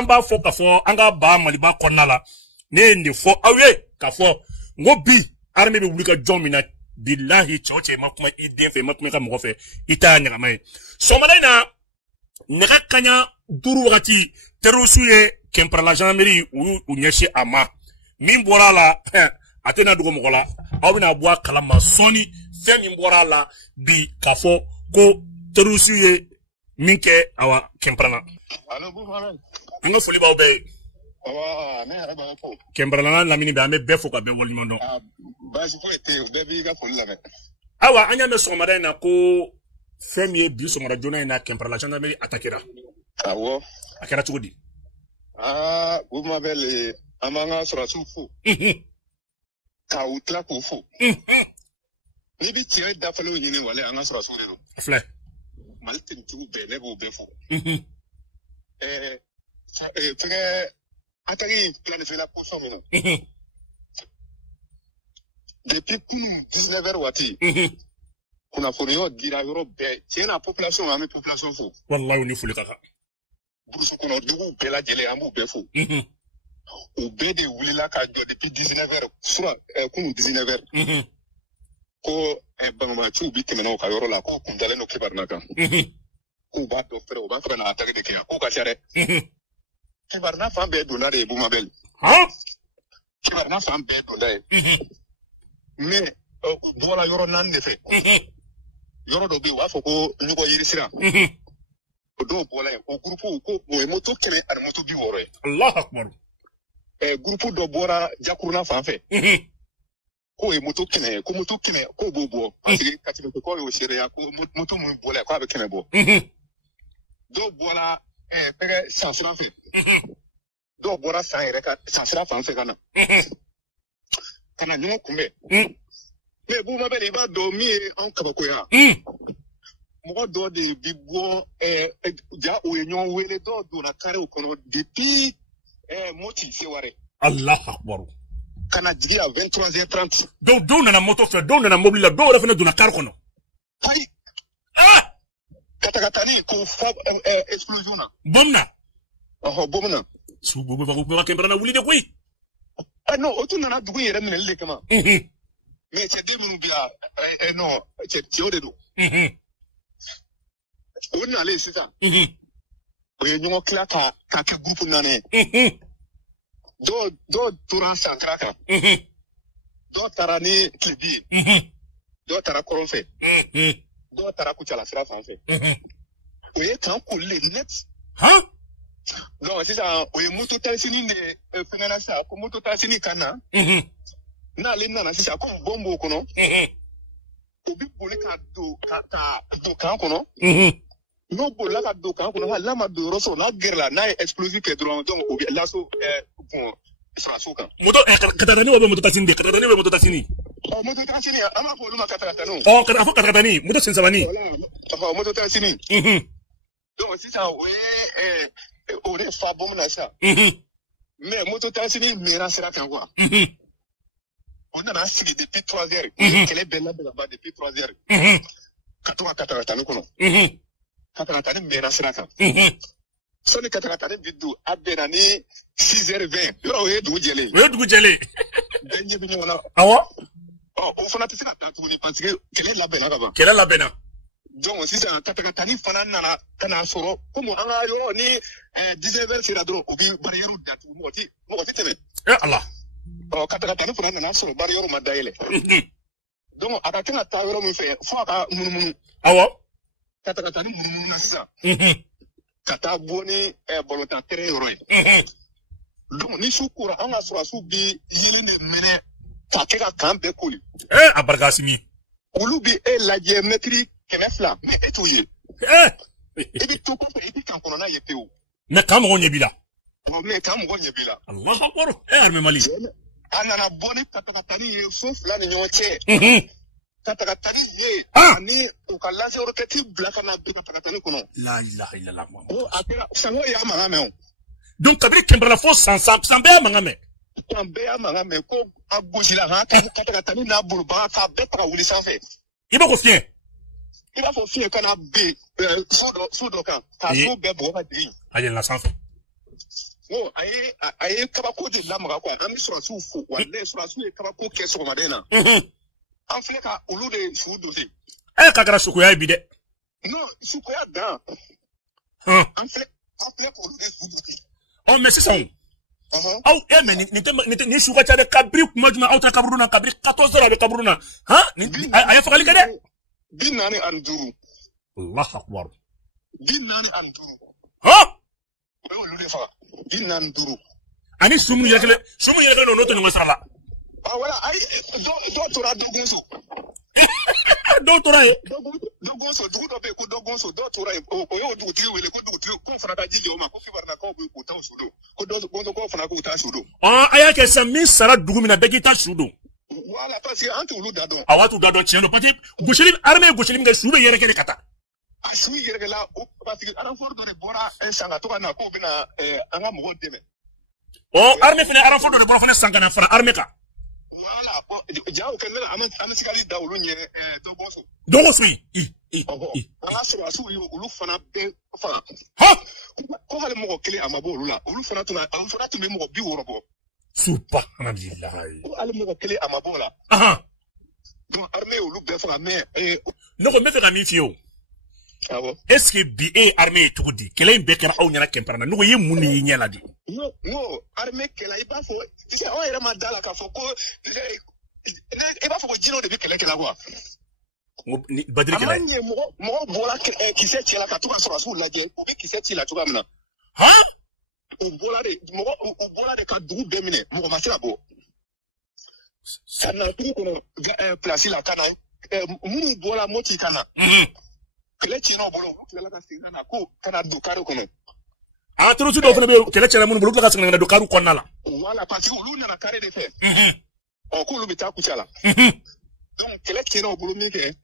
amba fo ka fo anga ba maliba konnala ne ndi fo awe ka fo ngo bi arme be wulika jomina billahi choche makuma iden fe makuma ka mo fe ita nya mai so malaina ne kanya duru wakati terusuye kempra la gendarmerie ou nyeshi ama min bora la atena dugo mokola awina bua kala masoni fe min bora la bi kafo ko terusuye minke awa kemprana alo bu fara ngo foli baw be awa ne ara ba ko kemprana la mini be ame be fo ka be wol mondo ba si ko ete be bi ga foli la me awa anya me so madana ko femi bi so mara jona ina kempra la gendarmerie attaquera awo akera chugodi bu ma bele amanga sura sufu ka utla ko fu ni bi tiye da falo yini wale anga sura su do fle maltin tu be le bo be fu fere atari planifier la position mino depuis kunu 19h wati kuna foriyo dira yoro be tiena population ame population fu wallahi ni fuli kaka burusu kono dugu be la jele amu be fu o be de wulila ka jo depuis 19h sura kunu 19h ko bangama chu bi temeno ka yoro la ko kundale no kibarna kan ko ba do fere o ba fere na atake de kia ko ka sare kibarna fa be do na de bu mabel ha kibarna fa be do dai mais bola yoro nan de fe yoro do bi wa fo ko nyugo yirisira do bola o groupe ko mo moto kene ar moto bi woro allah akbar groupe do bora jakurna fa fe ko e moto kene ko bobo parce que katime ko yo shere ya ko moto mo bola ko abe kene bo do bola pere sansra fe do bora san ere ka sansra fa fe kana kana nyugo kumbe mais bu ma bele ba do mi en kabako ya mo do de bibo ja o enyon wele do na kare o kono depuis moti se ware allah akbar kana jigi à 23h30 do na moto fe do na mobile la do refena do na kar kono pari katakatani ko fa explosion na bomna su bobo ba ko kembra na wuli de koy non otuna na dugu yere min le kama mais c'est des minutes bien non c'est au dedo on allait c'est ça o ye nyongo kla ka ke groupe nane do turan central kan do tarani klibi do tara koronfe do tara kuchala sira fanfe o ye kan ko le net donc c'est ça o ye moto tasini de fenana sa ko moto tasini kana na le nana sisa ko bombo kono o bi bole ka do kan kono no bola ka do kan kono la ma do roso na gerla na explosive pedron donc o bi la so bon sera soka moto katatani wa moto tasini moto tasini ama ko luma katatani katatani moto sensabani voilà moto tasini donc c'est ça ouais o re fa bom na ça mais moto tasini mera sera kan quoi on a assis depuis 3 heures. Quelle est belle là-bas depuis 3 heures. Katatani kono. Katatani mera siraka. So ni katatani bidu abenani 6h20. Yoro we du jele. Denye bini wana. Awa? O fana tisi ka tatu ni parce que quelle est la bena kaba. Quelle est la bena? Donc si ça katatani fana nana kana soro comme anga yoro ni 19h sira dro obi barrière datu moti teme. Allah. Katakatani fana nana soro barrière ma dayele. Donc atakena ta yoro mu fe fo aka munumunu. Awa? Katakatani munumunu na sisa. Kata boni bolota tere yoro. Donc ni sukura anga sura su bi yene mene ka keka kambe kuli. Abargasimi. Olu bi la géométrie kemefla mais etuye. Ebi to ko ebi kan kono na yepeu. Na kam go nyebila. Mais kam go nyebila. Allah akbar. Arme mali. Anana boni katakatani ye so flani nyoche. Katakatani ye ani ukalaze roketi blaka na katakatani kono. La ilaha illallah. O apela sango ya mangame. Donc kabiri kembra la fo sans be mangame. Tambe ya mangame ko agosila ha katakatani na burba ka betra wuli sanfe. Iba ko fien. Iba fo fien kana be sudo kan. Ka so be bo ka di. Ayen la sanfe. Oh, aye kabako de lamaga quoi. Ami sur sou fou. Wale sur sou e kabako ke so madena. En fait ka olu de sou dosi. Kakara sukuya bi de. Non, sukuya dan. En fait olu de sou dosi. Oh, mais c'est ça. Oh, mais ni suka cha de kabri kuma juma auta kabruna kabri 14 heures avec kabruna. Hein? Aya fakali kade? Binani anduru. Allah akbar. Binani anduru. Ha? Olu de fa. Binani anduru. Ani sumu yekele no noto ni masala. Ah voilà, ay do tora dogunso. Do tora e. Dogunso do be ko dogunso do tora e. O yo du tri wele ko du tri ko fana ka jiji o ma ko kibarna ko bu ko tan sudo. Ko do gonzo ko fana ko tan sudo. Ah, aya ke sa min sara dugu mina begi tan sudo. Voilà, parce que antu lu dadon. Awatu dadon tieno pati gushilim arme gushilim ga sudo yere kele kata. A su yere la parce que aran for do ne bora sanga to kana ko bina anga mo deme. Oh, arme fina aran for do ne bora fana sanga na fara arme ka. Voilà, jaw ken la am sikali dawlu nye to bonso. Dogo sui. Ala so asu yo ulu fana be fa. Ha? Ko hale mo kele amabo ulu la. Ulu fana tu me mo bi woro bo. Subhanallah. Ko hale mo kele amabo la. Aha. Donc armée ulu be fa mais no ko me fe ka mi fio. Ah bon. Est-ce que bi armée to di kele be kana aw nyana kemparana no ye muni nyala di. No, armée kela iba fo. Ise o yere ma dala ka fo ko iba fo ko jino de bi kele quoi. Badri kele. Amanye mo bola ki se tila ka tuka so asu laje, o bi ki se tila tuka mina. Ha? O bola de ka dugu be mine, mo ma sira bo. Sana tu ko place la kana mu bola moti kana. Kele chino bolo, kele ka singana ko kana du karo kono. Ah, tu do fana be kele chere mun bulu ka singana do karu konna la. Voilà, parce que ulu na kare de fait. O ko ulu bita kuchala. Donc kele chino bolo mi ke.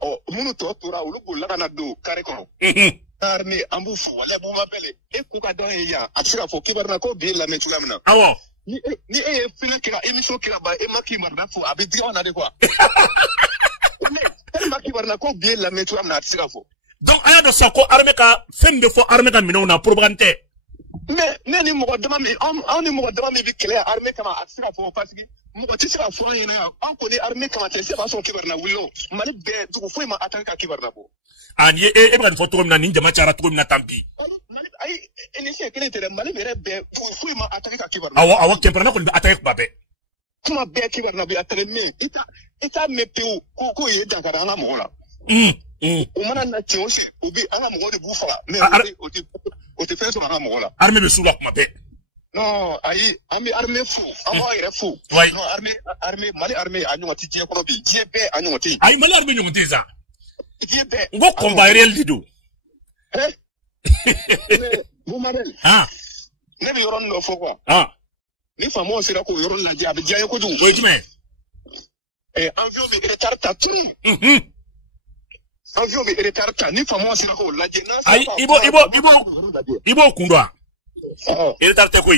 Oh, munu to tora ulu bulu kana do kare kono. Arme ambu fu wala bu mabele e ku ka don ya atira fo kibarna ko bi la me chugamna. Awo. Ni fina kira emission kira ba e maki marda fu abi di on ade quoi. Mais maki barna ko bi la me chugamna atira fo. Donc aya do sako arme ka fembe fo arme ka mino na propagande. Mais ni mo dama mi on ni mo dama mi bi kele arme kama atira fo parce que mo ti sira fo yena on ko ni arme kama te se ba so kibarna willo mali be du fo ma atanka kibarna bo. Ani e ba foto na ninja machara to na tambi. Mali ay initié kele tere mali bere be du fo ma atanka kibarna. Awa kemperana ko attaque babe. Kuma be kibarna bi atare me ita meteo ko ye dankara na mo la. O mana na tiosi obi anga mo de bufa mais o te fait sur anga mo la. Arme be sula kuma be. Non, ayi ami arme fou, amo ire fou. Non, arme mali arme anyo ti je ko bi je be anyo ti. Ayi mali arme nyo tiza. Je be. Ngo combat réel dido. Mo madel. Ah. Ne bi yoron no fo quoi. Ah. Ni famo sira ko yoron la dia be je ko du. O jime. Envio be retard ta tout. Envio be retard ta ni famo sira ko la je na. Ayi ibo kundwa. Il est arrêté quoi?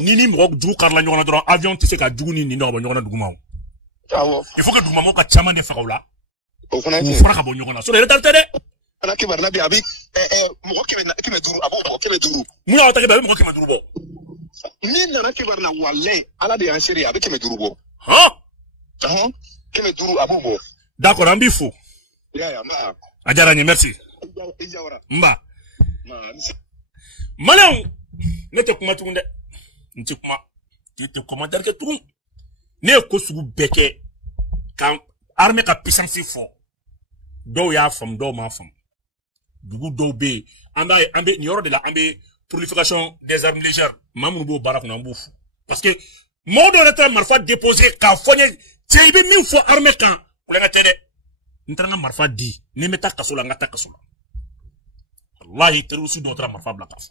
Nini mo du karla nyona dron avion ti se ka dugu ni no ba nyona dugu mawo. Il faut que dugu mawo ka chama de fawla. O fana ka bo nyona. So il est arrêté de. Ana ki barna bi abi mo ke me duru abo mo ke me duru. Mu ya ta ke ba mo ke me duru bo. Ni na ki barna walle ala de anseri abi ke me duru bo. Ha? Ke me duru abo bo. D'accord, ambi fou. Ya ma. Ajara ni merci. Ijawara. Mba. Malon, ne te kuma tukunde. Nti kuma. Ti te commentaire ke tukun. Ne ko sugu beke kan arme ka puissance fo. Do ya fam do ma fam. Dugu do be ambe ni yoro de la ambe prolification des armes légères. Mamu bo barak na mbouf. Parce que modo reta marfa déposer ka fonye teibe min fo arme kan kulenga tede. Ntranga marfa di ni meta kasola ngata kasola. Wallahi terusi d'autres marfa blakaf.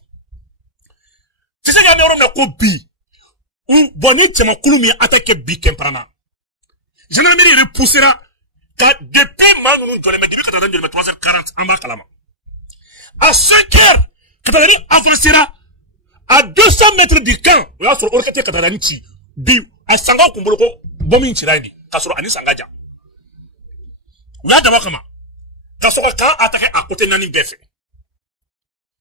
C'est ça qu'il y a un bi ou bonnet de mon couloumi attaqué bi kemprana. Je ne me repoussera car depuis maintenant je le mets depuis 3h40 en bas kalama. À 5h, Katalani avancera à 200 mètres du camp. On a sur Orkate Katalani bi à Sanga Kumboloko bombing tirani. Kasoro ani Sangaja. On a d'abord comment. Kasoro ka attaqué à côté nani befe.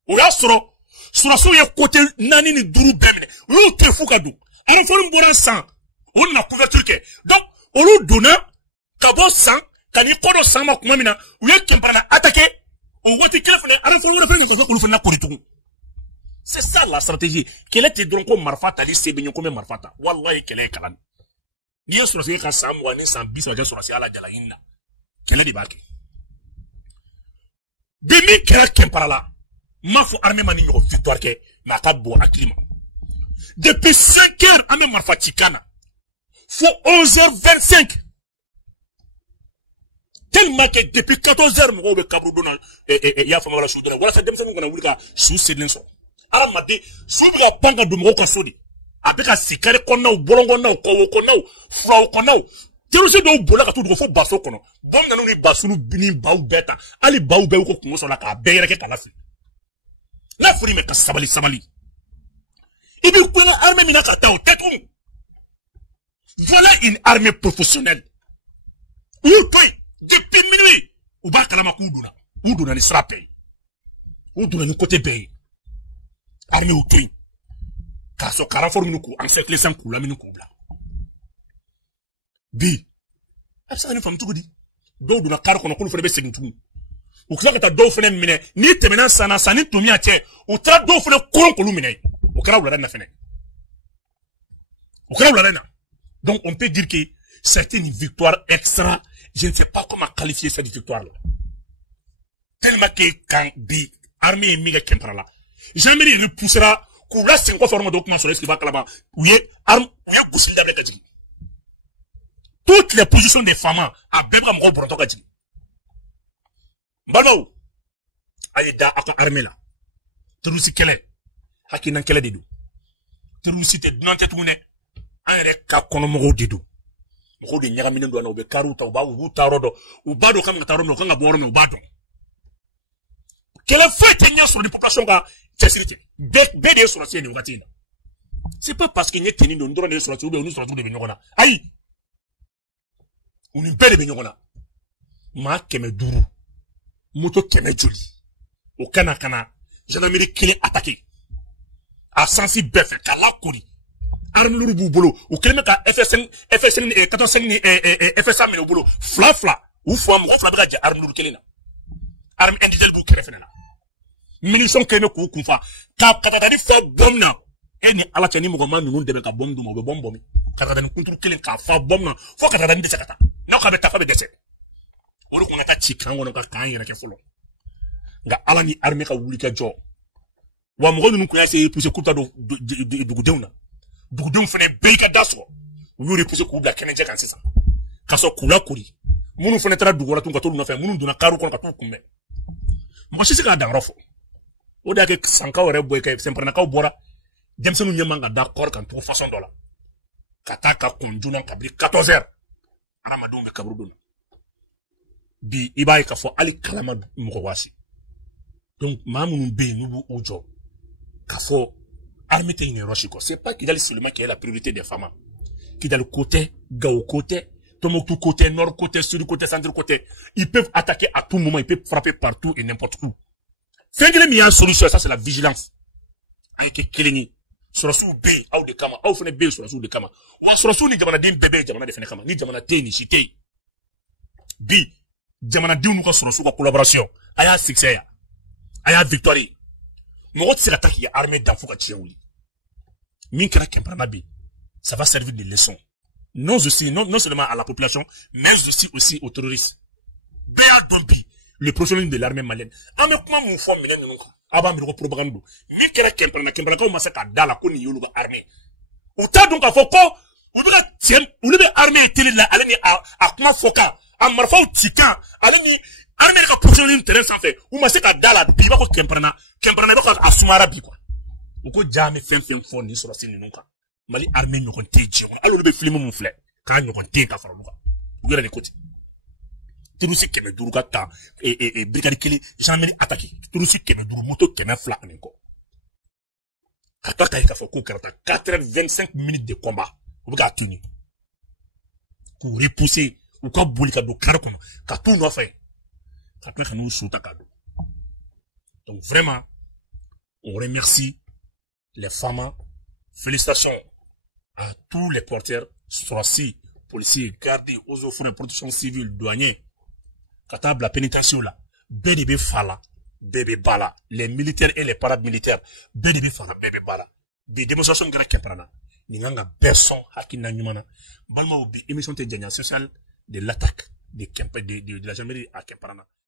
On a sur Suraso ye côté nani ni duru bemne. Yo te fukadu. Alors faut mbora 100. On na couverture ke. Donc olu donna kabo 100 kani kodo 100 ma kuma mina. Uye kempana attaquer. O woti kelefone alors faut le faire ko ko na koritu. C'est ça la stratégie. Quel est dronko marfata li sebenyo comme marfata. Wallahi quel est kalan. Ni yo suraso ka 100 mo ni 100 bisa ja suraso ala jala inna. Quel est dibaki. Demi kera kempara la. Ma fo armée mani ñoko victoire ke ma ka bo akilima. Depuis 5 heures ame marfa chikana. Faut 11h25. Tellement que depuis 14h mo be kabru dona ya fama la soudona wala sa dem sa ngona wulika sou sedlen so. Ara made sou bi ka panga do mo ka sodi. Abeka sikare ko na bolongo na ko na flaw ko na. Tiro se do bola ka to do fo baso kono. Bom na no ni basulu bini baw beta. Ali baw be ko ko so la ka be reke kala fi. La folie me ka sabali. Ibi kuna armée minaka tao tetou. Voilà une armée professionnelle. Ou toi, depuis minuit, ou ba kalama kuduna. Uduna ni srape. Uduna ni côté bay. Armée ou toi. Kaso karafor minuku, encercler sans kula minuku bla. Bi. Absa ni fam tugudi. Do duna kar kono kulu fere segin tugu. Ou kila kata do fene mine ni temena sana sani tomi ache ou tra do fene koron kolu mine ou kra wala na fene ou kra wala na. Donc on peut dire que c'est une victoire extra. Je ne sais pas comment qualifier cette victoire là. Tellement que quand bi armée miga kempara là jamais il repoussera kula 5 formes de documents sur ce qui va là-bas. Oui, arme, oui, goussil d'abord kadji. Toutes les positions des femmes à bebra mo bronto kadji. Balou aye da aka armée là terusi kele haki nan kele dedu terusi te nante tune anre ka kono mo dedu mo de nyaga minen do na obe karuta ba u tarodo u bado kam nga tarodo kanga boro me u bado kele fete nya sur di population ka sécurité be de sur la ni ngati. C'est pas parce que nyete ni ndoro de sur la ube unu sur la de nyogona ayi uni be de nyogona ma keme duru moto keme joli au kana gendarmerie kele attaqué à sensi befe kala kuri arme luru bu bolo au kele ka FSN 14 ni FSA meno bolo fla ou fo mo fla bega arme luru kele na arme indigel bu kere fena munition kene ku kufa ka kata di fa bomna eni ala tani mo ma nunu debe ka bom du mo be bombomi kata dan kuntur kele ka fa bomna fo kata dan de sekata na ka be ta fa be dese olu ko ngata chikango no ka kan yere ke folo nga ala ni armée ka wuli ka jo wa mo nunu ko yase pousser couta do dugudewna dugudem fene be ka daso wu repousser ku bla kenen je kan sisa kaso kula kuri munu fene tra dugora tun ka to no fe munu duna karu ko ka to kumbe mo sisi ka dangrofo o da ke sanka ore boy ka sempre na ka bora demsenu nyama nga d'accord kan to façon dola kataka kunjuna kabri 14h aramadu be kabruduna bi ibaye ka fo ali kalama moko wasi. Donc mamunu be nubu ojo ka fo armée te rochiko. C'est pas qu'il y a seulement qui est la priorité des femmes qui dans le côté gao côté Tomoktu côté nord côté sud côté centre côté, ils peuvent attaquer à tout moment, ils peuvent frapper partout et n'importe où. Fengele mi y a une solution, ça c'est la vigilance avec keleni surasu be au de kama au fene be surasu de kama wa surasu ni jamana din bebe jamana de fene kama ni jamana te ni shite bi jamana diunu ka surasu ka collaboration aya succès ya aya victoire mo sera attaquer ya armée d'Afrique tchiaouli min kala kemprana bi ça va servir de leçon non seulement à la population mais aussi aux terroristes Béa Dombi le professionnel de l'armée malienne avec moi mon fond menen nous aba mi ko propagande min kala kemprana ko masaka dala ko ni yoluga armée ou ta donc afoko ou be tiem ou le armée télé la aleni a kuma foka amarfa ou tika aleni armée ka professionnel terrain sans fait ou masaka dala bi ba ko kemprana ba ko asumara bi quoi ou ko jamais fin fond ni sur la scène nunka mali armée nous kon teji on alors le film mon frère quand nous kon te ka fara luka ou gele côté turusi keme duru ka ta et brigade kele jamais attaqué turusi keme duru moto keme fla nko kata ka foko karata 4h25 minutes de combat ou ga tenu pour repousser ou ka boli ka do kar kono ka tout no fait ka nous souta ka do donc vraiment On remercie les femmes. Félicitations à tous les porteurs, sorciers, policiers, gardiens, aux offres de protection civile, douaniers. Katab la pénitentiaire là. Bébé Fala. Bébé Bala. Les militaires et les paramilitaires. Bébé Fala. Bébé Bala. Des démonstrations grecques prana. Ninganga personne hakina nyumana. Balma ubi émission te sociale de l'attaque de la gendarmerie à Kemparana.